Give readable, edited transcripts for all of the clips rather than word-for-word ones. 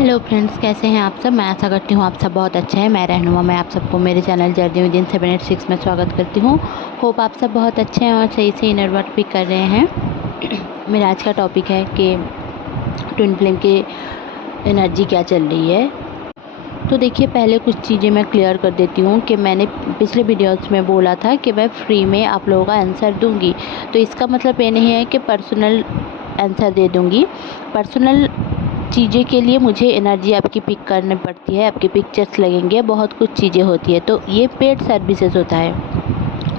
Hello friends, कैसे हैं आप सब। मैं आशा करती हूँ आप सब बहुत अच्छे हैं। मैं रहनुमा, मैं आप सबको मेरे चैनल जर्नी विदिन 786 में स्वागत करती हूँ। होप आप सब बहुत अच्छे हैं और सही से इनर वर्ड पिक कर रहे हैं। मेरा आज का टॉपिक है कि ट्विन फ्लेम की एनर्जी क्या चल रही है। तो देखिए, पहले कुछ चीज़ें मैं क्लियर कर देती हूँ कि मैंने पिछले वीडियोस में बोला था कि मैं फ्री में आप लोगों का आंसर दूंगी। तो इसका मतलब ये नहीं है कि पर्सनल आंसर दे दूंगी। पर्सनल चीज़ें के लिए मुझे एनर्जी आपकी पिक करनी पड़ती है, आपके पिक्चर्स लगेंगे, बहुत कुछ चीज़ें होती है। तो ये पेड सर्विसेज होता है।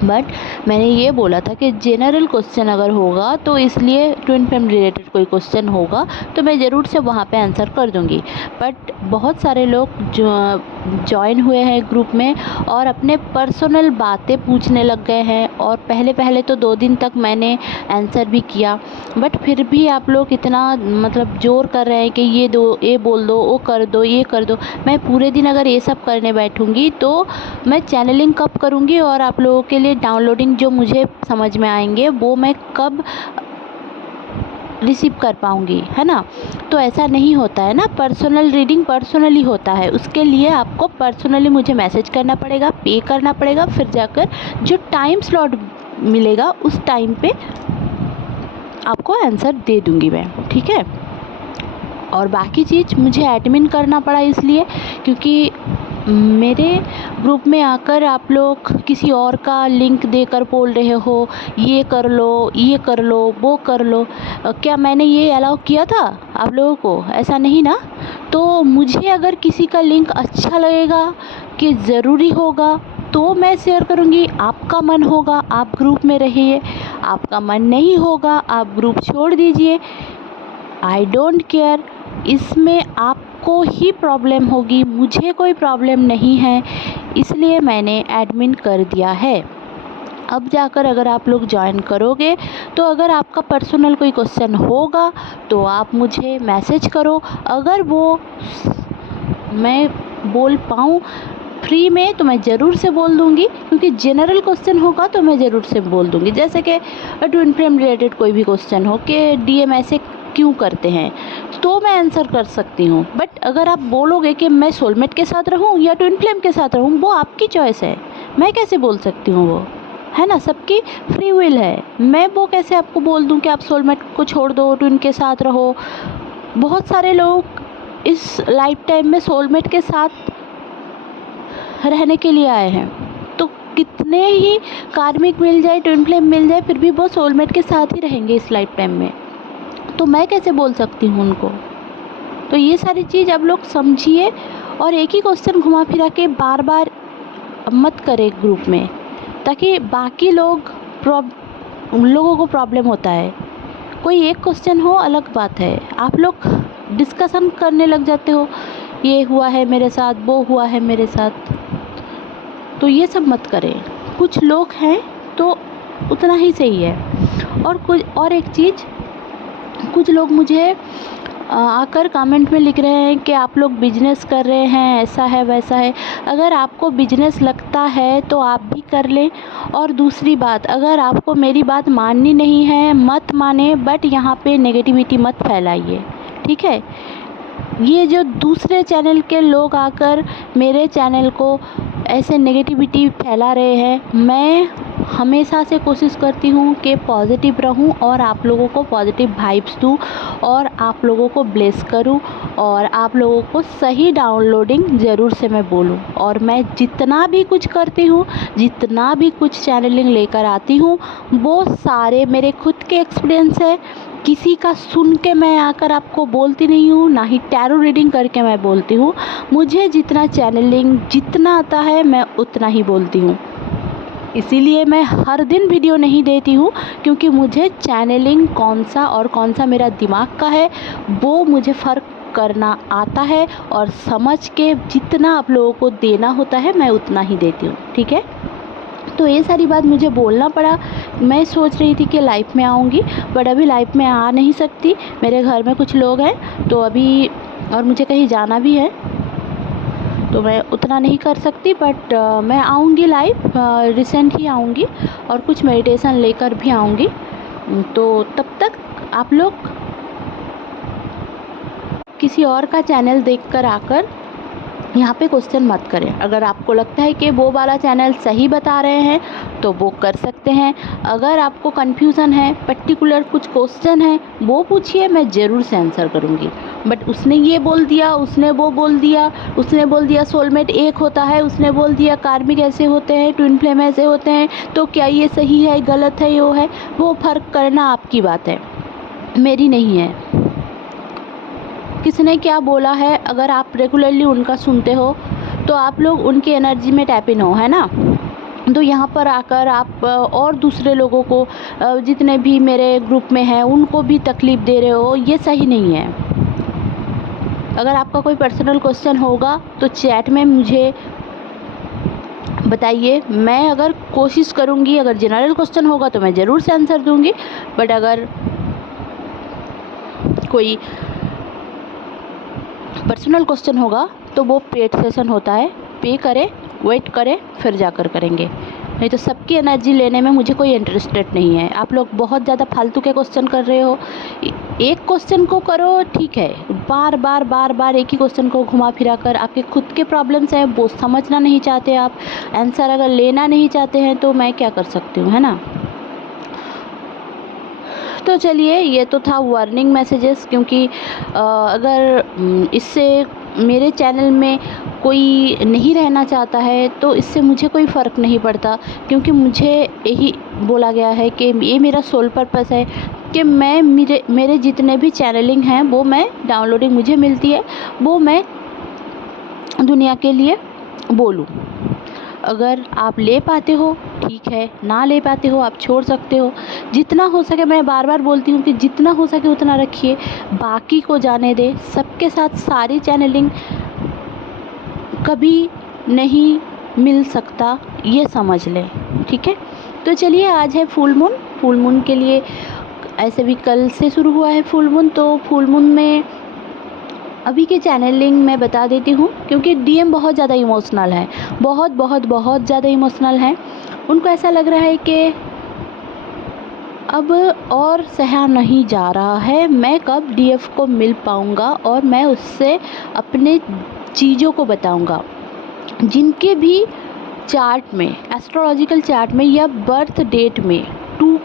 बट मैंने ये बोला था कि जनरल क्वेश्चन अगर होगा तो इसलिए ट्विन फ्लेम रिलेटेड कोई क्वेश्चन होगा तो मैं ज़रूर से वहाँ पे आंसर कर दूँगी। बट बहुत सारे लोग जो ज्वाइन हुए हैं ग्रुप में और अपने पर्सनल बातें पूछने लग गए हैं, और पहले पहले तो 2 दिन तक मैंने आंसर भी किया, बट फिर भी आप लोग इतना मतलब ज़ोर कर रहे हैं कि ये दो, ये बोल दो, वो कर दो, ये कर दो। मैं पूरे दिन अगर ये सब करने बैठूँगी तो मैं चैनलिंग कब करूँगी, और आप लोगों के लिए डाउनलोडिंग जो मुझे समझ में आएंगे वो मैं कब रिसीव कर पाऊँगी, है ना। तो ऐसा नहीं होता है ना, पर्सनल रीडिंग पर्सनली होता है। उसके लिए आपको पर्सनली मुझे मैसेज करना पड़ेगा, पे करना पड़ेगा, फिर जाकर जो टाइम स्लॉट मिलेगा उस टाइम पे आपको आंसर दे दूँगी मैं, ठीक है। और बाकी चीज़ मुझे एडमिन करना पड़ा इसलिए क्योंकि मेरे ग्रुप में आकर आप लोग किसी और का लिंक देकर बोल रहे हो ये कर लो, ये कर लो, वो कर लो। क्या मैंने ये अलाउ किया था आप लोगों को? ऐसा नहीं ना। तो मुझे अगर किसी का लिंक अच्छा लगेगा कि ज़रूरी होगा तो मैं शेयर करूँगी। आपका मन होगा आप ग्रुप में रहिए, आपका मन नहीं होगा आप ग्रुप छोड़ दीजिए। I don't care. इसमें आपको ही प्रॉब्लम होगी, मुझे कोई प्रॉब्लम नहीं है, इसलिए मैंने एडमिन कर दिया है। अब जाकर अगर आप लोग ज्वाइन करोगे तो अगर आपका पर्सनल कोई क्वेश्चन होगा तो आप मुझे मैसेज करो। अगर वो मैं बोल पाऊँ फ्री में तो मैं ज़रूर से बोल दूँगी, क्योंकि जनरल क्वेश्चन होगा तो मैं ज़रूर से बोल दूँगी। जैसे कि ट्विन फ्लेम रिलेटेड कोई भी क्वेश्चन हो कि डीएम ऐसे क्यों करते हैं तो मैं आंसर कर सकती हूँ। बट अगर आप बोलोगे कि मैं सोलमेट के साथ रहूँ या ट्विन फ्लेम के साथ रहूँ, वो आपकी चॉइस है, मैं कैसे बोल सकती हूँ वो, है ना। सबकी फ्री विल है। मैं वो कैसे आपको बोल दूँ कि आप सोलमेट को छोड़ दो, ट्विन के साथ रहो। बहुत सारे लोग इस लाइफ टाइम में सोलमेट के साथ रहने के लिए आए हैं, तो कितने ही कार्मिक मिल जाए, ट्विन फ्लेम मिल जाए, फिर भी वो सोलमेट के साथ ही रहेंगे इस लाइफ टाइम में। तो मैं कैसे बोल सकती हूँ उनको। तो ये सारी चीज़ आप लोग समझिए, और एक ही क्वेश्चन घुमा फिरा के बार बार मत करें ग्रुप में, ताकि बाकी लोगों को प्रॉब्लम होता है। कोई एक क्वेश्चन हो अलग बात है, आप लोग डिस्कशन करने लग जाते हो, ये हुआ है मेरे साथ, वो हुआ है मेरे साथ। तो ये सब मत करें। कुछ लोग हैं तो उतना ही सही है। और एक चीज़, कुछ लोग मुझे आकर कमेंट में लिख रहे हैं कि आप लोग बिजनेस कर रहे हैं, ऐसा है वैसा है। अगर आपको बिजनेस लगता है तो आप भी कर लें। और दूसरी बात, अगर आपको मेरी बात माननी नहीं है मत माने, बट यहाँ पे नेगेटिविटी मत फैलाइए, ठीक है। ये जो दूसरे चैनल के लोग आकर मेरे चैनल को ऐसे नेगेटिविटी फैला रहे हैं, मैं हमेशा से कोशिश करती हूँ कि पॉजिटिव रहूँ और आप लोगों को पॉजिटिव वाइब्स दूँ और आप लोगों को ब्लेस करूँ और आप लोगों को सही डाउनलोडिंग ज़रूर से मैं बोलूँ। और मैं जितना भी कुछ करती हूँ, जितना भी कुछ चैनलिंग लेकर आती हूँ, वो सारे मेरे खुद के एक्सपीरियंस है। किसी का सुन के मैं आकर आपको बोलती नहीं हूँ, ना ही टैरो रीडिंग करके मैं बोलती हूँ। मुझे जितना चैनलिंग जितना आता है मैं उतना ही बोलती हूँ। इसीलिए मैं हर दिन वीडियो नहीं देती हूँ, क्योंकि मुझे चैनलिंग कौन सा और कौन सा मेरा दिमाग का है वो मुझे फ़र्क करना आता है, और समझ के जितना आप लोगों को देना होता है मैं उतना ही देती हूँ, ठीक है। तो ये सारी बात मुझे बोलना पड़ा। मैं सोच रही थी कि लाइफ में आऊँगी, बट अभी लाइफ में आ नहीं सकती, मेरे घर में कुछ लोग हैं तो अभी, और मुझे कहीं जाना भी है तो मैं उतना नहीं कर सकती। बट मैं आऊँगी लाइव, रिसेंट ही आऊँगी, और कुछ मेडिटेशन लेकर भी आऊँगी। तो तब तक आप लोग किसी और का चैनल देखकर आकर यहाँ पे क्वेश्चन मत करें। अगर आपको लगता है कि वो वाला चैनल सही बता रहे हैं तो वो कर सकते हैं। अगर आपको कन्फ्यूज़न है, पर्टिकुलर कुछ क्वेश्चन है, वो पूछिए, मैं ज़रूर से आंसर करूँगी। बट उसने ये बोल दिया, उसने वो बोल दिया, उसने बोल दिया सोलमेट एक होता है, उसने बोल दिया कार्मिक ऐसे होते हैं, ट्विन फ्लेम ऐसे होते हैं, तो क्या ये सही है, गलत है, वो फ़र्क करना आपकी बात है, मेरी नहीं है। किसने क्या बोला है, अगर आप रेगुलरली उनका सुनते हो तो आप लोग उनकी एनर्जी में टैप इन हो, है ना। तो यहाँ पर आकर आप और दूसरे लोगों को, जितने भी मेरे ग्रुप में हैं, उनको भी तकलीफ़ दे रहे हो, ये सही नहीं है। अगर आपका कोई पर्सनल क्वेश्चन होगा तो चैट में मुझे बताइए, मैं अगर कोशिश करूँगी, अगर जनरल क्वेश्चन होगा तो मैं ज़रूर से आंसर दूँगी। बट अगर कोई पर्सनल क्वेश्चन होगा तो वो पेड सेशन होता है, पे करें, वेट करें, फिर जाकर करेंगे। नहीं तो सबकी एनर्जी लेने में मुझे कोई इंटरेस्टेड नहीं है। आप लोग बहुत ज़्यादा फालतू के क्वेश्चन कर रहे हो। एक क्वेश्चन को करो ठीक है, बार बार एक ही क्वेश्चन को घुमा फिरा कर, आपके खुद के प्रॉब्लम्स हैं, वो समझना नहीं चाहते आप, आंसर अगर लेना नहीं चाहते हैं तो मैं क्या कर सकती हूँ, है ना। तो चलिए, ये तो था वार्निंग मैसेजेस, क्योंकि अगर इससे मेरे चैनल में कोई नहीं रहना चाहता है तो इससे मुझे कोई फ़र्क नहीं पड़ता, क्योंकि मुझे यही बोला गया है कि ये मेरा सोल पर्पस है कि मैं मेरे जितने भी चैनलिंग हैं वो मैं डाउनलोडिंग मुझे मिलती है, वो मैं दुनिया के लिए बोलूँ। अगर आप ले पाते हो ठीक है, ना ले पाते हो आप छोड़ सकते हो। जितना हो सके, मैं बार बार बोलती हूँ कि जितना हो सके उतना रखिए, बाकी को जाने दें। सबके साथ सारी चैनलिंग कभी नहीं मिल सकता, ये समझ लें, ठीक है। तो चलिए, आज है फुल मून। फुल मून के लिए ऐसे भी कल से शुरू हुआ है फुल मून, तो फुल मून में अभी के चैनलिंग मैं बता देती हूँ, क्योंकि डीएम बहुत ज़्यादा इमोशनल है, बहुत ज़्यादा इमोशनल है। उनको ऐसा लग रहा है कि अब और सहा नहीं जा रहा है, मैं कब डीएफ को मिल पाऊँगा और मैं उससे अपने चीज़ों को बताऊँगा। जिनके भी चार्ट में, एस्ट्रोलॉजिकल चार्ट में या बर्थ डेट में टू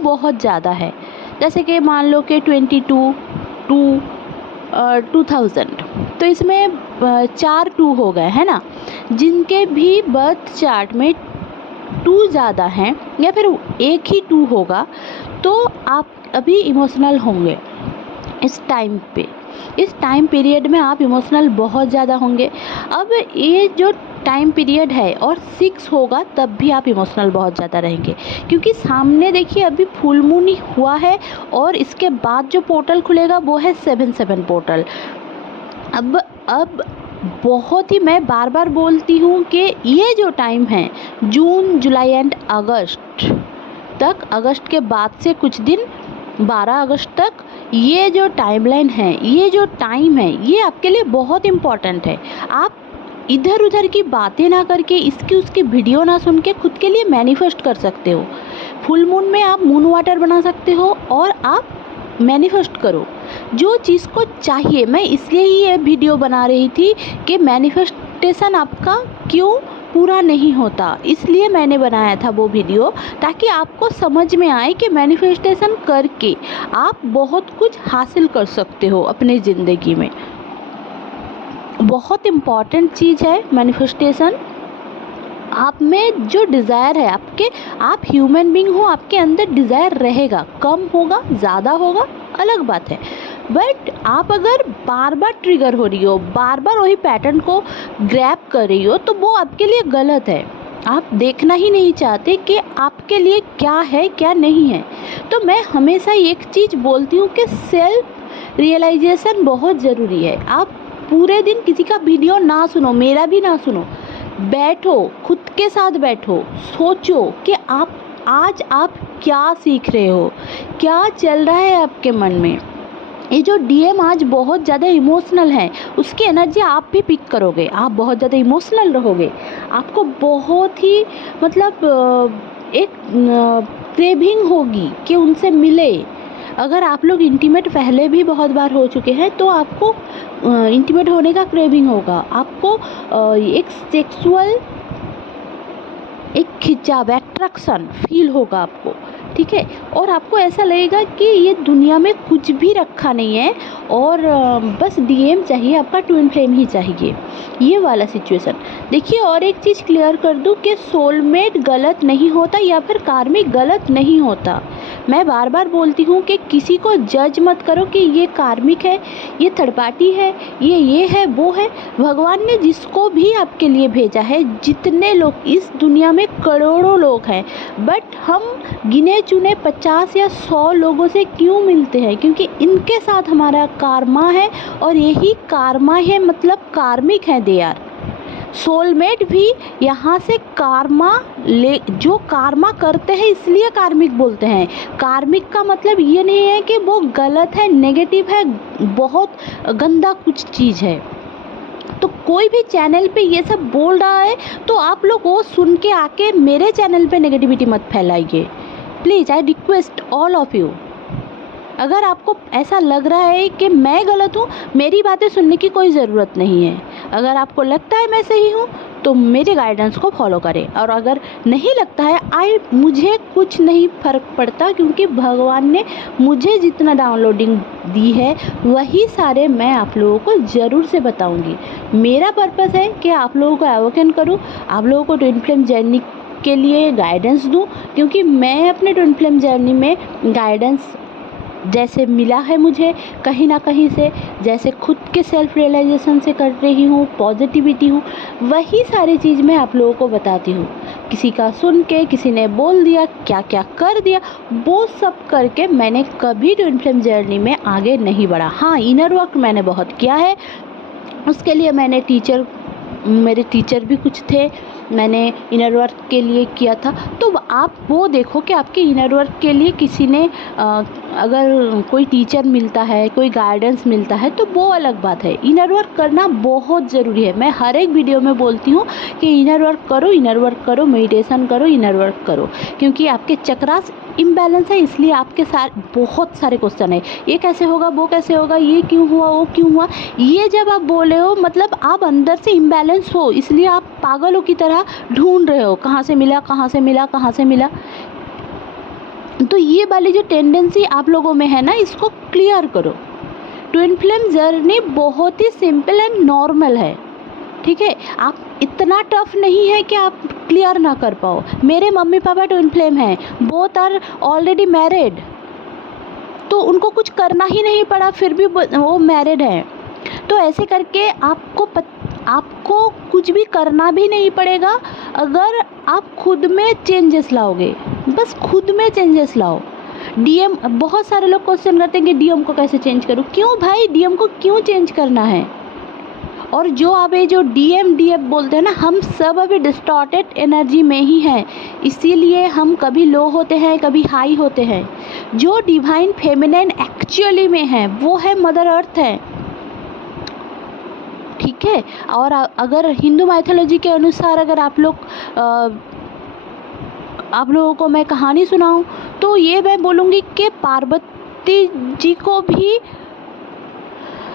बहुत ज़्यादा है, जैसे कि मान लो कि 2000, तो इसमें 4 2 हो गए, है ना। जिनके भी बर्थ चार्ट में 2 ज़्यादा हैं या फिर एक ही 2 होगा, तो आप अभी इमोशनल होंगे इस टाइम पे। इस टाइम पीरियड में आप इमोशनल बहुत ज़्यादा होंगे। अब ये जो टाइम पीरियड है और 6 होगा तब भी आप इमोशनल बहुत ज़्यादा रहेंगे, क्योंकि सामने देखिए अभी फुल मून ही हुआ है और इसके बाद जो पोर्टल खुलेगा वो है 7/7 पोर्टल। अब बहुत ही, मैं बार बार बोलती हूँ कि ये जो टाइम है जून, जुलाई एंड अगस्त तक, अगस्त के बाद से कुछ दिन 12 अगस्त तक, ये जो टाइमलाइन है, ये जो टाइम है, ये आपके लिए बहुत इम्पॉर्टेंट है। आप इधर उधर की बातें ना करके, इसकी उसकी वीडियो ना सुन के खुद के लिए मैनिफेस्ट कर सकते हो। फुल मून में आप मून वाटर बना सकते हो और आप मैनिफेस्ट करो जो चीज़ को चाहिए। मैं इसलिए ही ये वीडियो बना रही थी कि मैनिफेस्टेशन आपका क्यों पूरा नहीं होता, इसलिए मैंने बनाया था वो वीडियो, ताकि आपको समझ में आए कि मैनिफेस्टेशन करके आप बहुत कुछ हासिल कर सकते हो अपनी ज़िंदगी में। बहुत इम्पॉर्टेंट चीज़ है मैनिफेस्टेशन। आप में जो डिज़ायर है, आप ह्यूमन बीइंग हो, आपके अंदर डिज़ायर रहेगा, कम होगा ज़्यादा होगा अलग बात है, बट आप अगर बार बार ट्रिगर हो रही हो, बार बार वही पैटर्न को ग्रैब कर रही हो, तो वो आपके लिए गलत है। आप देखना ही नहीं चाहते कि आपके लिए क्या है क्या नहीं है। तो मैं हमेशा एक चीज़ बोलती हूँ कि सेल्फ रियलाइजेशन बहुत ज़रूरी है। आप पूरे दिन किसी का वीडियो ना सुनो, मेरा भी ना सुनो, बैठो, खुद के साथ बैठो, सोचो कि आज आप क्या सीख रहे हो, क्या चल रहा है आपके मन में। ये जो डीएम आज बहुत ज़्यादा इमोशनल है, उसकी एनर्जी आप भी पिक करोगे, आप बहुत ज़्यादा इमोशनल रहोगे, आपको बहुत ही मतलब एक क्रेविंग होगी कि उनसे मिले, अगर आप लोग इंटीमेट पहले भी बहुत बार हो चुके हैं तो आपको इंटीमेट होने का क्रेविंग होगा, आपको एक सेक्सुअल एक खिंचाव, अट्रैक्शन फील होगा आपको, ठीक है। और आपको ऐसा लगेगा कि ये दुनिया में कुछ भी रखा नहीं है और बस डीएम चाहिए, आपका ट्विन फ्लेम ही चाहिए, ये वाला सिचुएशन। देखिए और एक चीज़ क्लियर कर दूं कि सोलमेट गलत नहीं होता या फिर कार्मिक गलत नहीं होता। मैं बार बार बोलती हूँ कि किसी को जज मत करो कि ये कार्मिक है, ये थर्ड पार्टी है, ये है, वो है। भगवान ने जिसको भी आपके लिए भेजा है, जितने लोग इस दुनिया में करोड़ों लोग हैं, बट हम गिने चुने 50 या 100 लोगों से क्यों मिलते हैं? क्योंकि इनके साथ हमारा कार्मा है और यही कार्मा है, मतलब कार्मिक है दे आर। सोलमेट भी यहाँ से कार्मा ले, जो कार्मा करते हैं इसलिए कार्मिक बोलते हैं। कार्मिक का मतलब ये नहीं है कि वो गलत है, नेगेटिव है, बहुत गंदा कुछ चीज़ है। तो कोई भी चैनल पे ये सब बोल रहा है तो आप लोग वो सुन के आके मेरे चैनल पे नेगेटिविटी मत फैलाइए please, I request all of you. अगर आपको ऐसा लग रहा है कि मैं गलत हूँ, मेरी बातें सुनने की कोई ज़रूरत नहीं है। अगर आपको लगता है मैं सही हूँ तो मेरे गाइडेंस को फॉलो करें, और अगर नहीं लगता है मुझे कुछ नहीं फ़र्क पड़ता, क्योंकि भगवान ने मुझे जितना डाउनलोडिंग दी है वही सारे मैं आप लोगों को ज़रूर से बताऊँगी। मेरा पर्पस है कि आप लोगों को अवेकन करूँ, आप लोगों को ट्विन फ्लेम जर्नी के लिए गाइडेंस दूँ, क्योंकि मैं अपने ट्विन फ्लेम जर्नी में गाइडेंस जैसे मिला है मुझे कहीं ना कहीं से, जैसे खुद के सेल्फ रियलाइजेशन से कर रही हूँ, पॉजिटिविटी हूँ, वही सारी चीज़ मैं आप लोगों को बताती हूँ। किसी का सुन के, किसी ने बोल दिया, क्या क्या कर दिया, वो सब करके मैंने कभी ट्विन फ्लेम जर्नी में आगे नहीं बढ़ा। हाँ, इनर वर्क मैंने बहुत किया है, उसके लिए मेरे टीचर भी कुछ थे, मैंने इनर वर्क के लिए किया था। तो आप वो देखो कि आपके इनर वर्क के लिए किसी ने अगर कोई टीचर मिलता है, कोई गाइडेंस मिलता है तो वो अलग बात है। इनर वर्क करना बहुत ज़रूरी है। मैं हर एक वीडियो में बोलती हूँ कि इनर वर्क करो, मेडिटेशन करो, इनर वर्क करो, क्योंकि आपके चक्रास इम्बैलेंस है, इसलिए आपके साथ बहुत सारे क्वेश्चन है, ये कैसे होगा, वो कैसे होगा, ये क्यों हुआ, वो क्यों हुआ। ये जब आप बोले हो मतलब आप अंदर से इम्बैलेंस हो, इसलिए आप पागलों की तरह ढूंढ रहे हो कहाँ से मिला, कहाँ से मिला, कहाँ से मिला। तो ये वाली जो टेंडेंसी आप लोगों में है ना, इसको क्लियर करो। ट्विन फ्लेम जर्नी बहुत ही सिंपल एंड नॉर्मल है, ठीक है। आप इतना टफ नहीं है कि आप क्लियर ना कर पाओ। मेरे मम्मी पापा ट्विन फ्लेम हैं, बोथ आर ऑलरेडी मैरिड, तो उनको कुछ करना ही नहीं पड़ा, फिर भी वो मैरिड हैं। तो ऐसे करके आपको कुछ भी करना भी नहीं पड़ेगा अगर आप खुद में चेंजेस लाओगे, बस खुद में चेंजेस लाओ। डीएम, बहुत सारे लोग क्वेश्चन करते हैं कि डीएम को कैसे चेंज करूँ। क्यों भाई, डीएम को क्यों चेंज करना है? और जो आप ये जो डीएम बोलते हैं ना, हम सब अभी डिस्टॉर्टेड एनर्जी में ही हैं, इसीलिए हम कभी लो होते हैं, कभी हाई होते हैं। जो डिवाइन फेमिनिन एक्चुअली में है वो है मदर अर्थ है, ठीक है। और अगर हिंदू माइथोलॉजी के अनुसार अगर आप लोगों को मैं कहानी सुनाऊं तो ये मैं बोलूँगी कि पार्वती जी को भी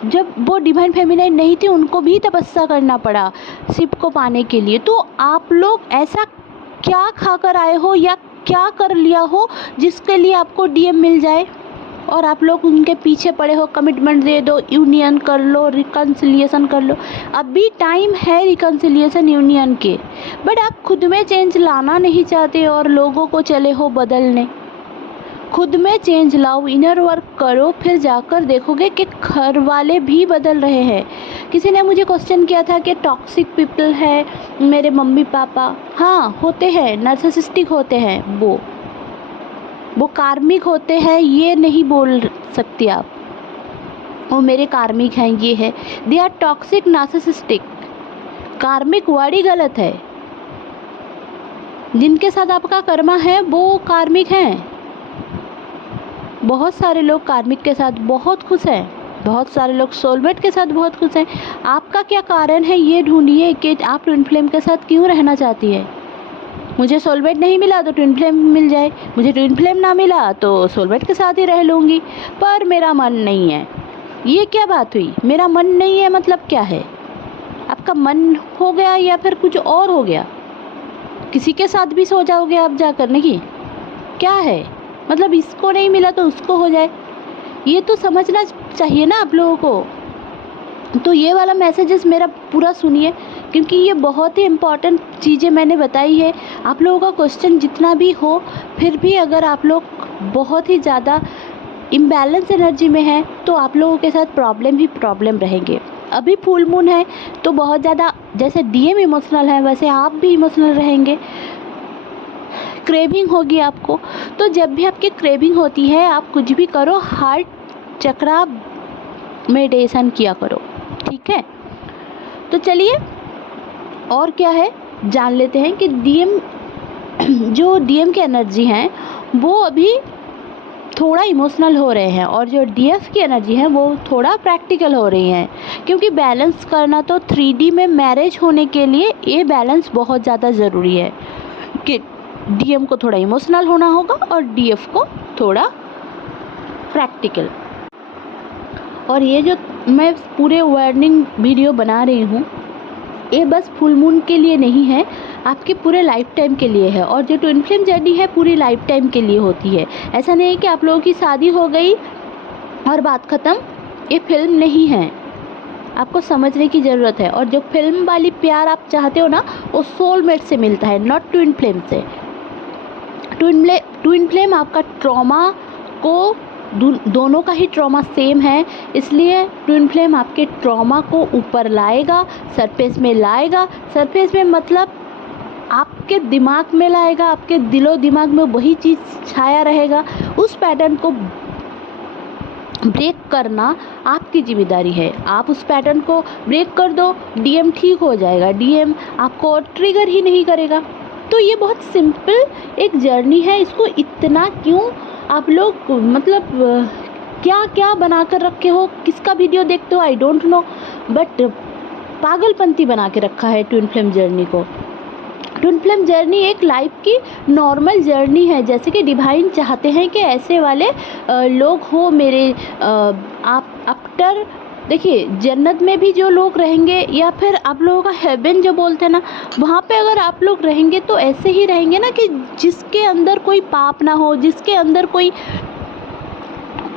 जब वो डिवाइन फेमिनाइन नहीं थी, उनको भी तपस्या करना पड़ा शिव को पाने के लिए। तो आप लोग ऐसा क्या खाकर आए हो या क्या कर लिया हो जिसके लिए आपको डीएम मिल जाए और आप लोग उनके पीछे पड़े हो? कमिटमेंट दे दो, यूनियन कर लो, रिकन्सिलिएशन कर लो। अभी टाइम है रिकन्सिलिएशन यूनियन के, बट आप खुद में चेंज लाना नहीं चाहते और लोगों को चले हो बदलने। खुद में चेंज लाओ, इनर वर्क करो, फिर जाकर देखोगे कि घर वाले भी बदल रहे हैं। किसी ने मुझे क्वेश्चन किया था कि टॉक्सिक पीपल है मेरे मम्मी पापा। हाँ, होते हैं, नार्सिसिस्टिक होते हैं, वो कार्मिक होते हैं, ये नहीं बोल सकती आप वो मेरे कार्मिक हैं, ये है। They are toxic narcissistic. Karmic word ही गलत है। जिनके साथ आपका कर्मा है वो कार्मिक हैं। बहुत सारे लोग कार्मिक के साथ बहुत खुश हैं, बहुत सारे लोग सोलमेट के साथ बहुत खुश हैं। आपका क्या कारण है ये ढूंढिए कि आप ट्विन फ्लेम के साथ क्यों रहना चाहती है। मुझे सोलमेट नहीं मिला तो ट्विन फ्लेम मिल जाए, मुझे ट्विन फ्लेम ना मिला तो सोलमेट के साथ ही रह लूँगी, पर मेरा मन नहीं है। ये क्या बात हुई? मेरा मन नहीं है मतलब क्या है? आपका मन हो गया या फिर कुछ और हो गया? किसी के साथ भी सो जाओगे आप जाकर? नहीं, क्या है मतलब इसको नहीं मिला तो उसको हो जाए, ये तो समझना चाहिए ना आप लोगों को। तो ये वाला मैसेजेस मेरा पूरा सुनिए, क्योंकि ये बहुत ही इम्पॉर्टेंट चीज़ें मैंने बताई है। आप लोगों का क्वेश्चन जितना भी हो, फिर भी अगर आप लोग बहुत ही ज़्यादा इम्बैलेंस एनर्जी में है तो आप लोगों के साथ प्रॉब्लम ही प्रॉब्लम रहेंगे। अभी फुल मून है तो बहुत ज़्यादा, जैसे डीएम इमोशनल है वैसे आप भी इमोशनल रहेंगे। क्रेविंग होगी आपको, तो जब भी आपकी क्रेविंग होती है आप कुछ भी करो, हार्ट चक्रा मेडिटेशन किया करो, ठीक है। तो चलिए और क्या है जान लेते हैं कि डीएम जो डीएम की एनर्जी हैं वो अभी थोड़ा इमोशनल हो रहे हैं, और जो डीएफ की एनर्जी है वो थोड़ा प्रैक्टिकल हो रही हैं, क्योंकि बैलेंस करना तो 3D में मैरिज होने के लिए ये बैलेंस बहुत ज़्यादा ज़रूरी है कि डीएम को थोड़ा इमोशनल होना होगा और डीएफ को थोड़ा प्रैक्टिकल। और ये जो मैं पूरे वार्निंग वीडियो बना रही हूँ ये बस फुल मून के लिए नहीं है, आपके पूरे लाइफ टाइम के लिए है। और जो ट्विन फ्लेम जर्नी है पूरी लाइफ टाइम के लिए होती है। ऐसा नहीं है कि आप लोगों की शादी हो गई और बात ख़त्म, ये फिल्म नहीं है, आपको समझने की ज़रूरत है। और जो फिल्म वाली प्यार आप चाहते हो ना वो सोलमेट से मिलता है, नॉट ट्विन फ्लेम से। ट्विन फ्लेम आपका ट्रॉमा को, दोनों का ही ट्रॉमा सेम है, इसलिए ट्विन फ्लेम आपके ट्रॉमा को ऊपर लाएगा, सरफेस में लाएगा। सरफेस में मतलब आपके दिमाग में लाएगा, आपके दिलो दिमाग में वही चीज़ छाया रहेगा। उस पैटर्न को ब्रेक करना आपकी जिम्मेदारी है। आप उस पैटर्न को ब्रेक कर दो, डीएम ठीक हो जाएगा, डीएम आपको ट्रिगर ही नहीं करेगा। तो ये बहुत सिंपल एक जर्नी है, इसको इतना क्यों आप लोग मतलब क्या क्या बना कर रखे हो, किसका वीडियो देखते हो आई डोंट नो, बट पागलपंती बना के रखा है ट्विन फ्लेम जर्नी को। ट्विन फ्लेम जर्नी एक लाइफ की नॉर्मल जर्नी है, जैसे कि डिवाइन चाहते हैं कि ऐसे वाले लोग हो मेरे आप आफ्टर। देखिए जन्नत में भी जो लोग रहेंगे या फिर आप लोगों का हेवन जो बोलते हैं ना, वहाँ पे अगर आप लोग रहेंगे तो ऐसे ही रहेंगे ना कि जिसके अंदर कोई पाप ना हो, जिसके अंदर कोई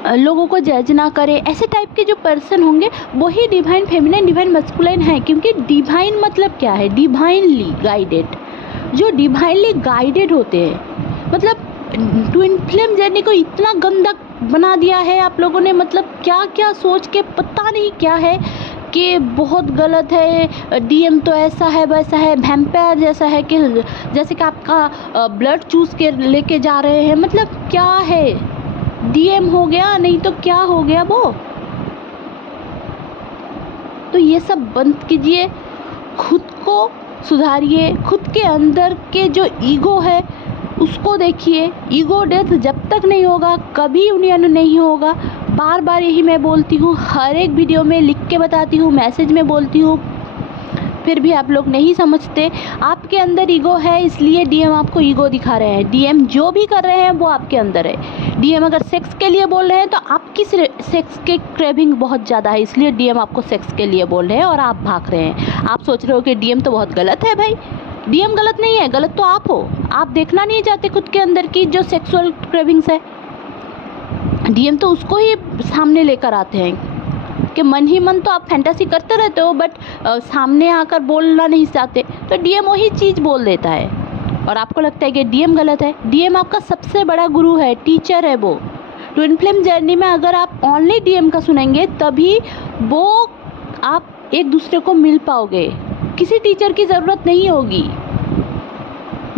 लोगों को जज ना करे, ऐसे टाइप के जो पर्सन होंगे वही डिवाइन फेमिनिन डिवाइन मस्कुलाइन है। क्योंकि डिवाइन मतलब क्या है? डिवाइनली गाइडेड, जो डिवाइनली गाइडेड होते हैं। मतलब ट्विन फ्लेम जर्नी को इतना गंदा बना दिया है आप लोगों ने, मतलब क्या क्या सोच के पता नहीं क्या है कि बहुत गलत है, डीएम तो ऐसा है वैसा है, वैम्पायर जैसा है कि जैसे कि आपका ब्लड चूस के लेके जा रहे हैं। मतलब क्या है? डीएम हो गया नहीं तो क्या हो गया वो? तो ये सब बंद कीजिए, खुद को सुधारिए, खुद के अंदर के जो ईगो है उसको देखिए। ईगो डेथ जब तक नहीं होगा कभी यूनियन नहीं होगा। बार बार यही मैं बोलती हूँ, हर एक वीडियो में लिख के बताती हूँ, मैसेज में बोलती हूँ, फिर भी आप लोग नहीं समझते। आपके अंदर ईगो है इसलिए डीएम आपको ईगो दिखा रहे हैं। डीएम जो भी कर रहे हैं वो आपके अंदर है। डीएम अगर सेक्स के लिए बोल रहे हैं तो आपकी सेक्स के क्रेविंग बहुत ज़्यादा है, इसलिए डीएम आपको सेक्स के लिए बोल रहे हैं और आप भाग रहे हैं। आप सोच रहे हो कि डीएम तो बहुत गलत है। भाई डीएम गलत नहीं है, गलत तो आप हो। आप देखना नहीं चाहते खुद के अंदर की जो सेक्सुअल क्रेविंग्स है। डीएम तो उसको ही सामने लेकर आते हैं कि मन ही मन तो आप फैंटेसी करते रहते हो, बट सामने आकर बोलना नहीं चाहते, तो डीएम वही चीज़ बोल देता है और आपको लगता है कि डीएम गलत है। डीएम आपका सबसे बड़ा गुरु है, टीचर है वो। ट्विन फ्लेम जर्नी में अगर आप ओनली डीएम का सुनेंगे तभी वो आप एक दूसरे को मिल पाओगे, किसी टीचर की ज़रूरत नहीं होगी।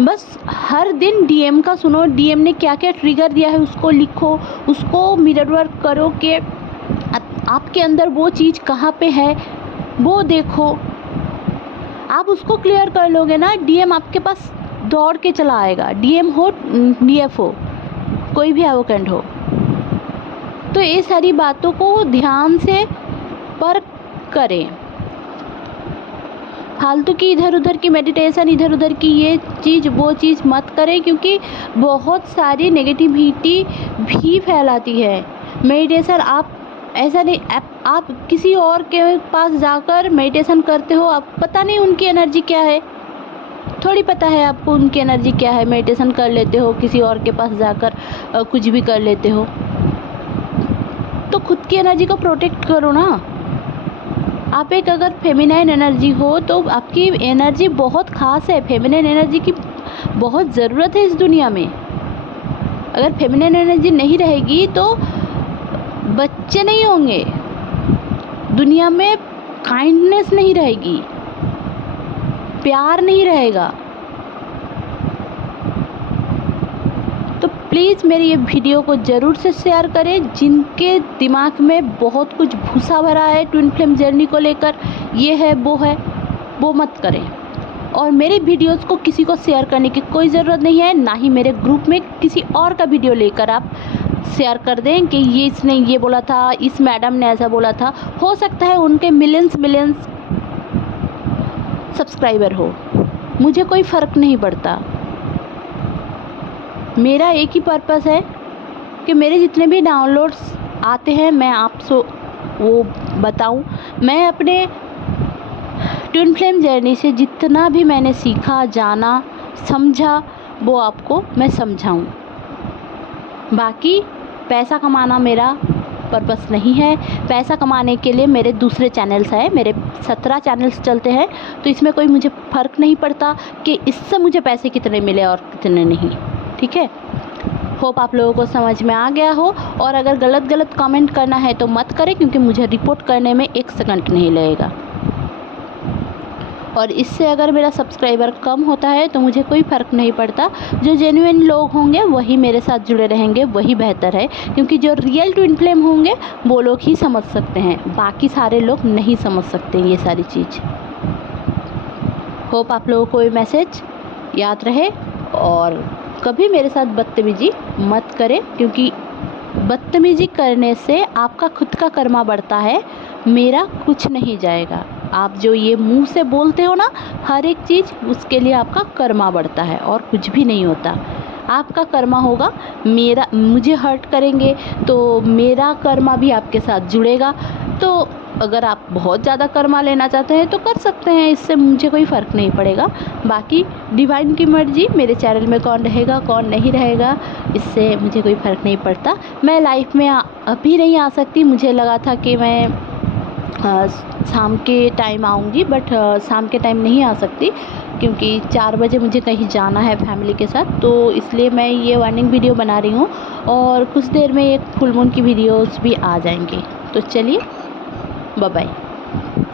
बस हर दिन डीएम का सुनो, डीएम ने क्या क्या ट्रिगर दिया है उसको लिखो, उसको मिरर वर्क करो कि आपके अंदर वो चीज़ कहाँ पे है वो देखो। आप उसको क्लियर कर लोगे ना, डीएम आपके पास दौड़ के चला आएगा। डीएम हो डीएफ हो, कोई भी एवोकेंट हो। तो ये सारी बातों को ध्यान से परख करें। फालतू की इधर उधर की मेडिटेशन, इधर उधर की ये चीज़ वो चीज़ मत करें, क्योंकि बहुत सारी नेगेटिविटी भी फैलाती है मेडिटेशन। आप ऐसा नहीं, आप किसी और के पास जाकर मेडिटेशन करते हो, आप पता नहीं उनकी एनर्जी क्या है, थोड़ी पता है आपको उनकी एनर्जी क्या है। मेडिटेशन कर लेते हो, किसी और के पास जाकर कुछ भी कर लेते हो, तो खुद की एनर्जी को प्रोटेक्ट करो ना। आप एक अगर फेमिनाइन एनर्जी हो तो आपकी एनर्जी बहुत ख़ास है, फेमिनाइन एनर्जी की बहुत ज़रूरत है इस दुनिया में। अगर फेमिनाइन एनर्जी नहीं रहेगी तो बच्चे नहीं होंगे, दुनिया में काइंडनेस नहीं रहेगी, प्यार नहीं रहेगा। तो प्लीज़ मेरी ये वीडियो को ज़रूर से शेयर करें। जिनके दिमाग में बहुत कुछ भूसा भरा है ट्विन फ्लेम जर्नी को लेकर, ये है वो मत करें। और मेरी वीडियोस को किसी को शेयर करने की कोई ज़रूरत नहीं है, ना ही मेरे ग्रुप में किसी और का वीडियो लेकर आप शेयर कर दें कि ये इसने ये बोला था, इस मैडम ने ऐसा बोला था। हो सकता है उनके मिलियंस सब्सक्राइबर हो, मुझे कोई फ़र्क नहीं पड़ता। मेरा एक ही पर्पस है कि मेरे जितने भी डाउनलोड्स आते हैं मैं आपसे वो बताऊं। मैं अपने ट्विन फ्लेम जर्नी से जितना भी मैंने सीखा, जाना, समझा, वो आपको मैं समझाऊं। बाकी पैसा कमाना मेरा पर्पस नहीं है। पैसा कमाने के लिए मेरे दूसरे चैनल्स हैं, मेरे 17 चैनल्स चलते हैं, तो इसमें कोई मुझे फ़र्क नहीं पड़ता कि इससे मुझे पैसे कितने मिले और कितने नहीं। ठीक है, होप आप लोगों को समझ में आ गया हो। और अगर गलत कमेंट करना है तो मत करें, क्योंकि मुझे रिपोर्ट करने में 1 सेकंड नहीं लगेगा। और इससे अगर मेरा सब्सक्राइबर कम होता है तो मुझे कोई फ़र्क नहीं पड़ता। जो जेन्युइन लोग होंगे वही मेरे साथ जुड़े रहेंगे, वही बेहतर है, क्योंकि जो रियल ट्विन फ्लेम होंगे वो लोग ही समझ सकते हैं, बाकी सारे लोग नहीं समझ सकते ये सारी चीज़। होप आप लोगों को ये मैसेज याद रहे और कभी मेरे साथ बदतमीजी मत करें, क्योंकि बदतमीजी करने से आपका खुद का कर्मा बढ़ता है, मेरा कुछ नहीं जाएगा। आप जो ये मुंह से बोलते हो ना हर एक चीज़, उसके लिए आपका कर्मा बढ़ता है और कुछ भी नहीं होता। आपका कर्मा होगा, मुझे हर्ट करेंगे तो मेरा कर्मा भी आपके साथ जुड़ेगा। तो अगर आप बहुत ज़्यादा कर्मा लेना चाहते हैं तो कर सकते हैं, इससे मुझे कोई फ़र्क नहीं पड़ेगा। बाकी डिवाइन की मर्जी, मेरे चैनल में कौन रहेगा कौन नहीं रहेगा इससे मुझे कोई फ़र्क नहीं पड़ता। मैं लाइफ में अभी नहीं आ सकती, मुझे लगा था कि मैं शाम के टाइम आऊँगी, बट शाम के टाइम नहीं आ सकती, क्योंकि 4 बजे मुझे कहीं जाना है फैमिली के साथ, तो इसलिए मैं ये वार्निंग वीडियो बना रही हूँ। और कुछ देर में एक फुल मून की वीडियोस भी आ जाएंगी। तो चलिए, बाय बाय।